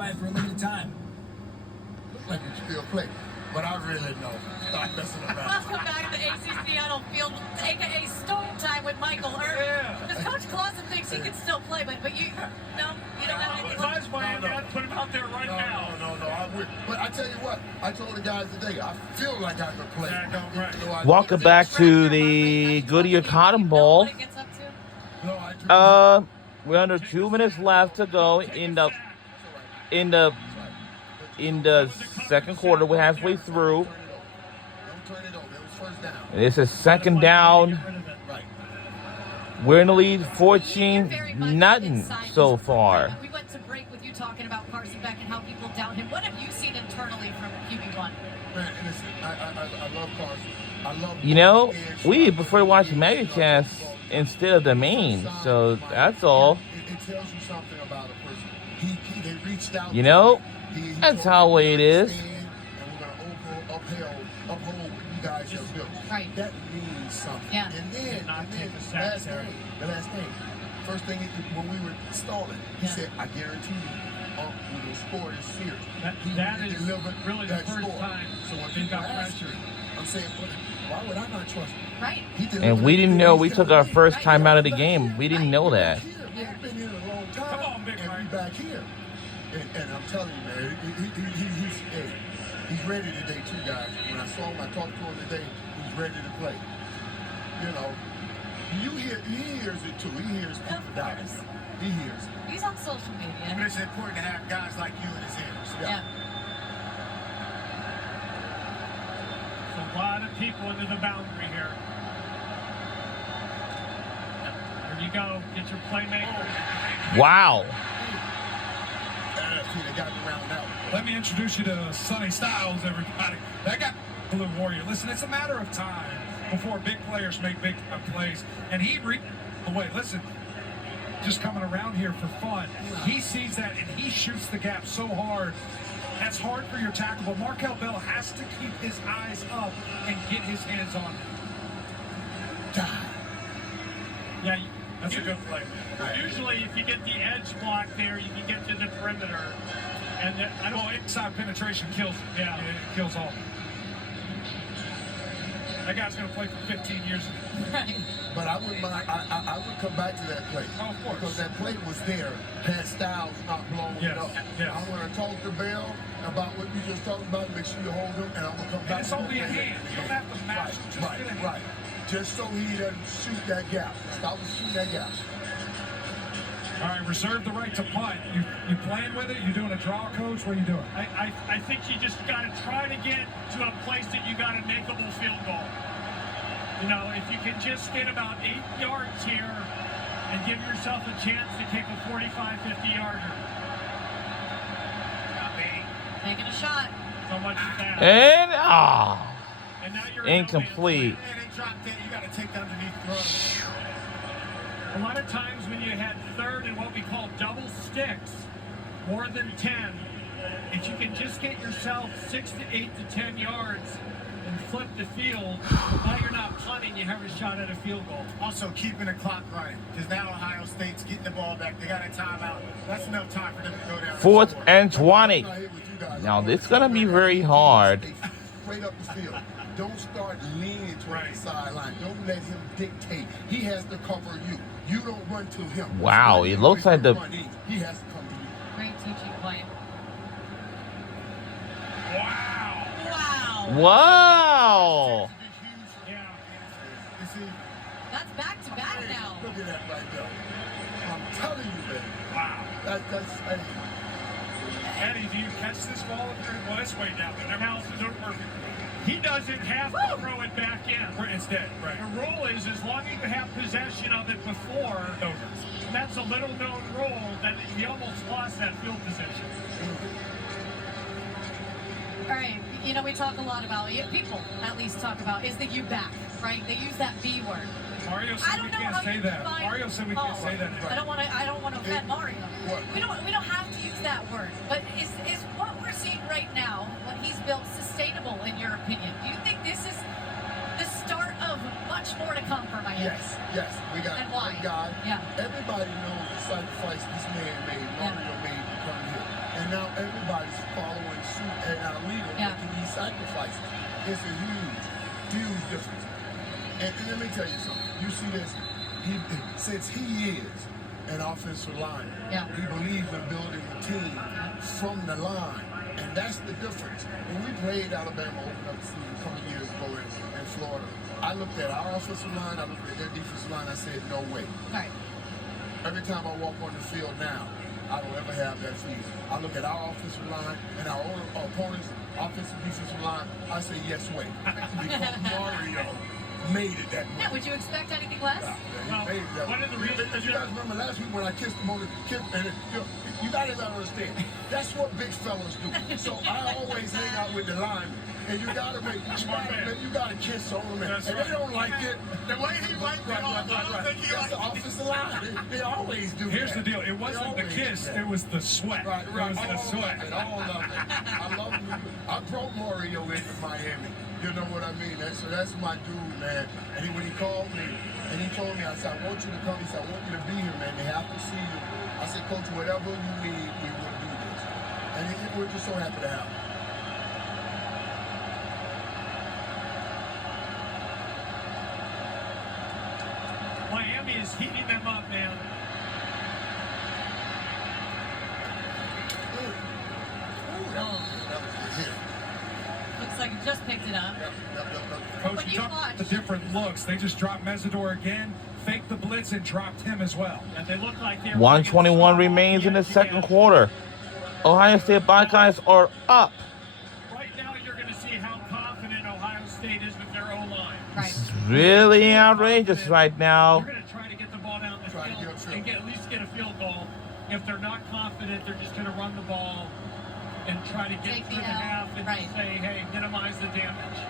try it for a limited time. Looks like you still play, but I really know. Stop messing around. Welcome back to the AC Seattle Field, a.k.a. Stone Time with Michael Irvin. Yeah. Because Coach Clausen thinks he can still play, but you don't have anything. Advise Miami not to put him out there right now. No, I would. But I tell you what, I told the guys today, I feel like I could play. Yeah, don't right. Welcome back to the Goodyear Cotton Bowl. What it gets up to? We're under 2 minutes left to go in the second quarter. We're halfway through. This is second down. We're in the lead 14-0 so far. We went to break with you talking about Carson Beck and how people doubt him. What have you seen internally from QB1? Man, listen, I love Carson. I love. You know, we prefer watching MegaCast instead of the main, so that's all. It tells you something about a person. They reached out. You know, he that's how it is. And we're gonna uphold what you guys have built. Right. That means something. Yeah. And then the last thing, first thing when we were stalling, he said, "I guarantee you, we will score this series." That is really the first score. time. So when he people got ask pressured. I'm saying, why would I not trust him? Right. And we didn't know we took our first time out of the game. We didn't know that. We haven't been here in a long time. Come on, Big and Mike. we back here. And I'm telling you, man, he's ready today too, guys. When I saw him, I talked to him today. He's ready to play. You know, he hears it too. He hears people Of course. die. He hears it. He's on social media. But it's important to have guys like you in his ears. Yeah. A lot of people into the boundary here. There you go. Get your playmaker. Wow. They got him around now. Let me introduce you to Sonny Styles, everybody. That guy, Blue Warrior. Listen, it's a matter of time before big players make big plays. And listen, just coming around here for fun. He sees that and he shoots the gap so hard. That's hard for your tackle, but Markel Bell has to keep his eyes up and get his hands on it. Yeah, That's a good play. Usually, if you get the edge block there, you can get to the perimeter. And inside penetration kills it. Yeah. It kills all. That guy's going to play for 15 years. Right. But I wouldn't mind. I would come back to that play. Oh, of course. Because that play was there. Had Styles not blown it up. Yes. I'm going to talk to Bell about what you just talked about. Make sure you hold him, and I'm going to come back. It's only a hand. You don't have to match it. Just get a hand. Right. Just so he doesn't shoot that gap. Stop shooting that gap. All right, reserve the right to punt. You playing with it? You doing a draw, coach? What are you doing? I think you just got to try to get to a place that you got a makeable field goal. You know, if you can just get about 8 yards here and give yourself a chance to kick a 45-50-yarder. Taking a shot. So much for that. And And now you're incomplete. They dropped in. You got to take the underneath throw. A lot of times when you had third and what we call double sticks, more than 10, if you can just get yourself 6 to 8 to 10 yards and flip the field, while you're not punting, you have a shot at a field goal. Also, keeping the clock running. Because now Ohio State's getting the ball back. They got a timeout. That's enough time for them to go down. 4th and 20. Now, this is going to be very hard. Straight up the field. Don't start leaning toward the sideline. Don't let him dictate. He has to cover you. You don't run to him. Wow, it looks like the... He has to come to you. Great teaching point. Wow. Wow. Wow. Yeah. You see, That's back to back now. look at that right there. I'm telling you, man. Wow. That's Eddie, do you catch this ball if you're it's way down there? Their house is over. He doesn't have to throw it back in. It's dead, right? The rule is as long as you have possession of it before, Over. that's a little known rule that he almost lost that field position. All right, you know, we talk a lot about, people at least talk about, is the you back, right? They use that B word. Mario I said don't we know can't how say you that. define- Mario said we can't say that. I don't want to offend Mario. What? We don't have to use that word. But is what we're seeing right now, what he's built, sustainable in your opinion? Do you think this is the start of much more to come for Miami? Yes. We got And why? one guy. Yeah. Everybody knows the sacrifice this man made, Mario made to come here. And now everybody's following suit and our leader Yeah. making these sacrifices. It's a huge difference. And let me tell you something. You see this, since he is an offensive line, Yeah. he believes in building a team from the line. And that's the difference. When we played Alabama open up the season a couple years ago in Florida, I looked at our offensive line, I looked at their defensive line, I said, no way. Right. Every time I walk on the field now, I don't ever have that feeling. I look at our offensive line and our own opponent's offensive defensive line, I say, yes way. Because Mario made it that way. Yeah, would you expect anything less? Yeah, Well, he made it that one way. of the reasons If you guys remember last week when I kissed him on the kiss, and you gotta understand, that's what big fellas do. So I always hang out with the linemen. And you gotta kiss on them. And they don't like it. The way he liked it, I don't think he liked it. That's the offensive line. They always do Here's that. the deal. It wasn't the They always kiss. do that. It was the sweat. Right. It was the sweat. All of it. I love him. I brought Mario into Miami. You know what I mean? That's my dude, man. And when he called me and he told me, I said, I want you to come. He said, I want you to be here, man. They have to see you. I said, Coach, whatever you need, we will do this. And we're just so happy to have him. Miami is heating them up, man. Looks like he just picked it up. Coach, When you you talk about watch- the different looks. They just dropped Mesidor again, faked the blitz, and dropped him as well. And they look like they're 121 remains in the second quarter. Ohio State Buckeyes are up. Right now, you're going to see how confident Ohio State is with their O-line. Right. It's really outrageous right now. They're going to try to get the ball down the Try to field get a field and at least get a field goal. If they're not confident, they're just going to run the ball and try to get Take the through the L, half and right. just say, hey, minimize the damage.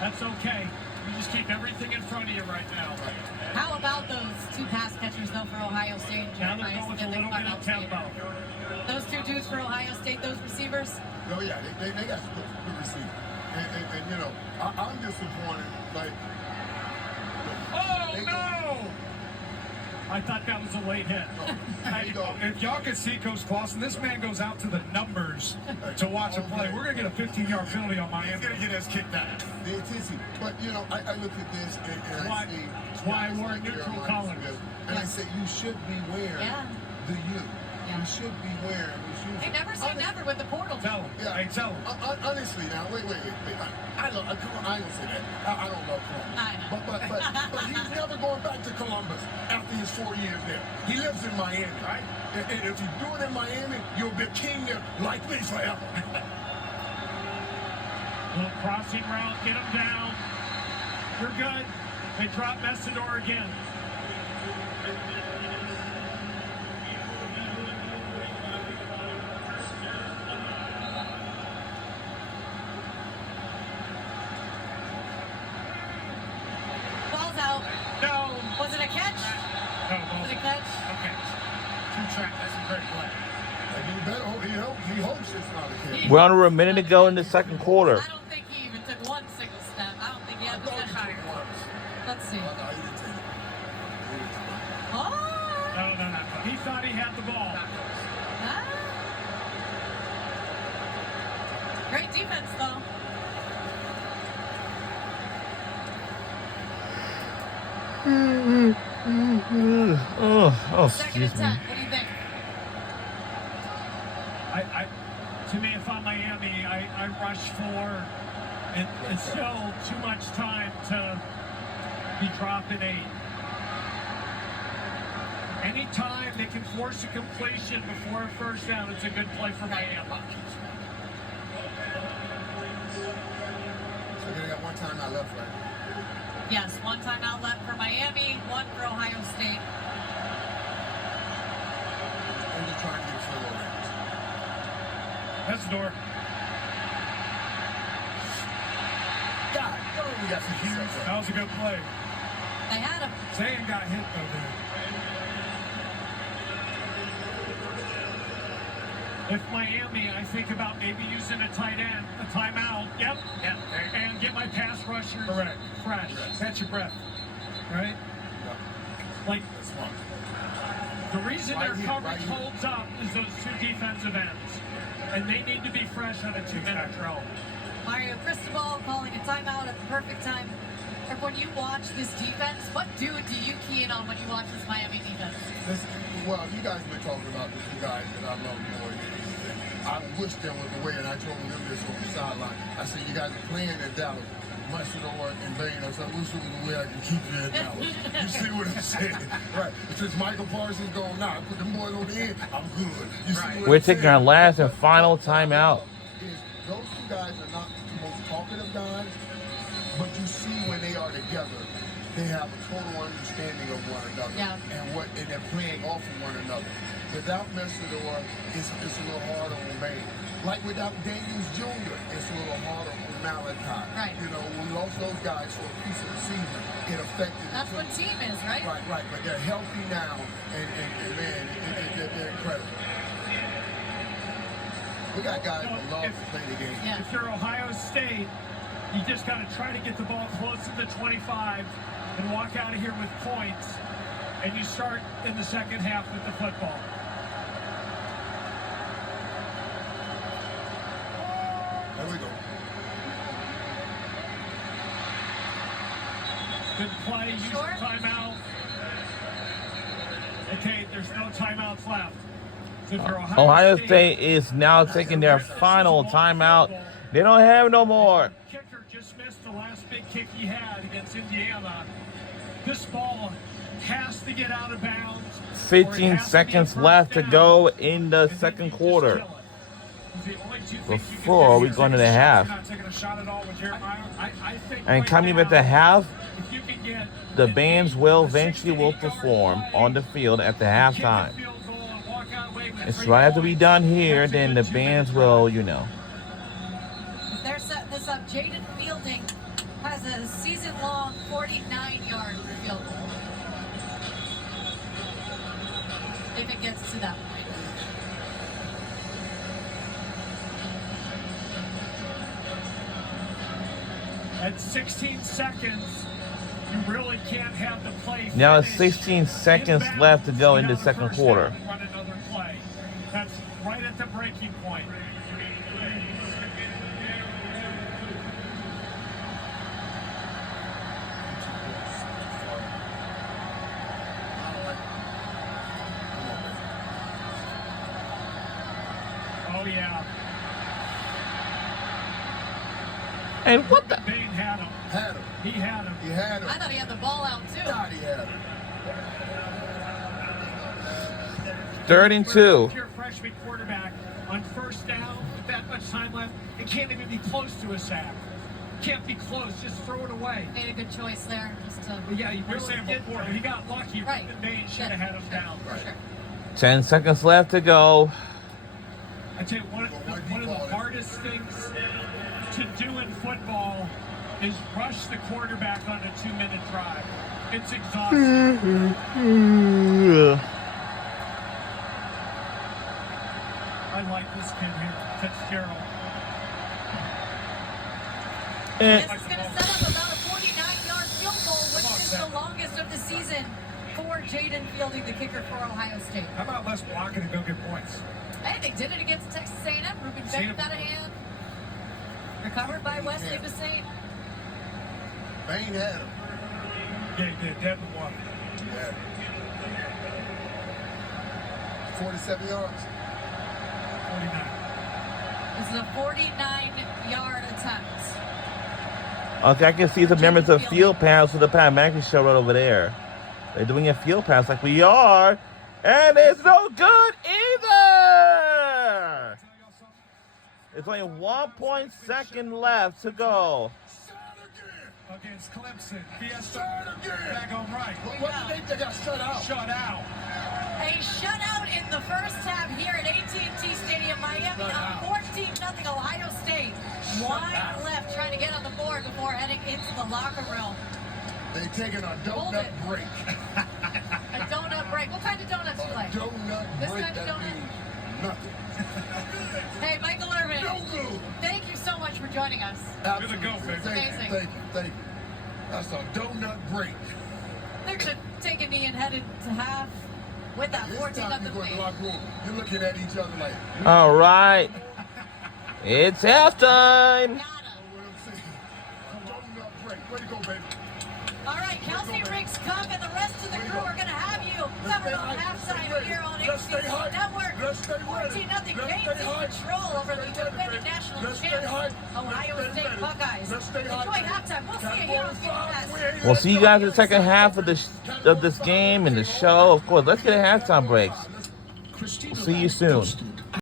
That's okay. You just keep everything in front of you right now. How about those two pass catchers, though, for Ohio State? Now they're Jeremiah going with a Smith and little bit Carnell of tempo. State? Those two dudes for Ohio State, those receivers? Oh yeah, they got some good receivers. And you know, I'm disappointed. Like, Oh, they no! I thought that was a late hit. They go. If y'all could see Coach Clausen, this man goes out to the numbers to watch a play. We're going to get a 15-yard penalty on He's Miami. gonna get us kicked out. It's easy. But you know, I look at this and Why- I see. why guys we're like neutral Jeremiah colors. Smith, and I say you should be wearing Yeah. the U. Yeah. You should be wearing the shoes. They never say never with the portal. Tell him. Yeah. Hey, tell him. Honestly, now wait. I love come on. I don't say that. I don't love Columbus. I know. But he's never going back to Columbus after his 4 years there. He lives in Miami, right? And if you do it in Miami, you'll be a king there like me forever. Little crossing route, get him down. You're good. They drop Mesidor again. Ball's out. No. Was it a catch? No, Was it a catch? okay. Two-track, that's a great play. And he better he hopes it's not a kid. We're under a minute to go in the second quarter. I don't think he even took one single step. I don't think he I had thought he possession. took once. Let's see. No, he didn't take it. He didn't take it. Oh! No. He thought he had the ball. Ah. Great defense, though. Oh, Second excuse and me. 10. What do you think? To me, if I'm Miami, I rush for. It's still too much time to be dropping 8. Anytime they can force a completion before a first down, it's a good play for Miami. So they got one time I left, right? Yes, one timeout left for Miami, one for Ohio State. And they're trying to get further range. That's the door. God, we got some huge. That was a good play. They had him. Zayn got hit, though, there. If Miami, I think about maybe using a tight end, a timeout. Yep. Yeah, there you go. And Correct. Fresh. Catch your breath. Right? Like, That's smart. the reason Right their here, coverage right here. holds up is those two defensive ends. And they need to be fresh on a 2-minute drill. Mario Cristobal calling a timeout at the perfect time. Or when you watch this defense, what dude do you key in on when you watch this Miami defense? Well, you guys been talking about the two guys that I love more than anything. I wish there was a way, and I told them this on the sideline. I said, you guys are playing in Dallas. Mustard and Bain. I said, I wish there was a way I can keep you in Dallas. You see what I'm saying? Right. Since Michael Parsons gone now, I put them boys on the end, I'm good. You see what We're I'm taking saying? our last and final timeout. Those two guys are not the most talkative guys, but you see when they are together, they have a total understanding of one another and they're playing off of one another. Without Messidor, it's a little harder on Bain. Like without Daniels Jr., it's a little harder on Malachi. Right. You know, we lost those guys for a piece of the season. It affected That's the what team. team is, right? Right. But they're healthy now, and man, they're incredible. We got guys that love to play the game. Yeah. If you're Ohio State, you just got to try to get the ball close to the 25 and walk out of here with points. And you start in the second half with the football. There we go. Good play, use the Sure. timeout. Okay, there's no timeouts left. So if you're Ohio State is now taking their final timeout. They don't have no more. Kicker just missed the last big kick he had against Indiana. This ball has to get out of bounds. 15 seconds left to go in the second quarter. Before we go into the half. Not taking a shot at all with Jeremiah. And coming at the half, if you can get the bands will eventually perform on the field at the halftime. It's right after we done here, then the bands will, you know. If they're setting this up, Jaden Fielding has a season-long 49-yard field goal. If it gets to that point. At 16 seconds, you really can't have the play. Now it's finish 16 seconds inbounds. left to go You in the gotta second first quarter. down and run another play. That's right at the breaking point. Oh yeah, And what the? Bain had him. Had him. He had him. He had him. I thought he had the ball out, too. God, he had him. 3rd and 2. If you're a freshman quarterback on first down with that much time left, it can't even be close to a sack. Can't be close. Just throw it away. Made a good choice there. Just to, But yeah, you We're really saying did. before, He got lucky. Right. Bain should have had him down. Right. sure. 10 seconds left to go. I tell you, one of the hardest things to do in football is rush the quarterback on a 2-minute drive. It's exhausting. I like this kid here, Fitzgerald. This is going to set up about a 49-yard field goal, which is the longest of the season for Jaden Fielding, the kicker for Ohio State. How about less blocking and go get points? Hey, they did it against Texas A&M. Ruben Seen Beck it. got a hand. Recovered by Wesley Yeah. Bassett. Bain had him. Yeah, he did. Dead in one. He had him. 47 yards. 49. This is a 49-yard attempt. Okay, I can see some members of Field Pass with the Pat McAfee show right over there. They're doing a field pass like we are, and it's no good either. It's only 1.2 left to go. Against Clemson. Fiesta. Start again. Back on right. What did they got shut out? Shut out. A shutout in the first half here at AT&T Stadium. Miami up 14-0 Ohio State. Wide left trying to get on the board before heading into the locker room. They taking a Hold donut it. break. A donut break. What kind of donuts you like? Donut This break. kind of That donut? means nothing. Hey, Michael Irvin. No good. Thank you so much for joining us. Absolutely. go, baby. Thank you. Amazing. Thank you. Thank you. That's a donut break. They're going to take a knee and headed to half with that This 14 time you go in the lead. locker room, you're looking at each other like, All right. It's halftime. Got him. know what I'm saying? Donut break. Way to go, baby. All right, Kelsey Riggs Cup and the rest of the crew are going to have you covered on halftime here on HBC Network. 14-0 Canes in control over the defending national champs, Ohio State Buckeyes. Enjoy halftime. We'll see you here on Game Pass. We'll see you guys in the second half of this game and the show. Of course, let's get a halftime breaks. We'll see you soon.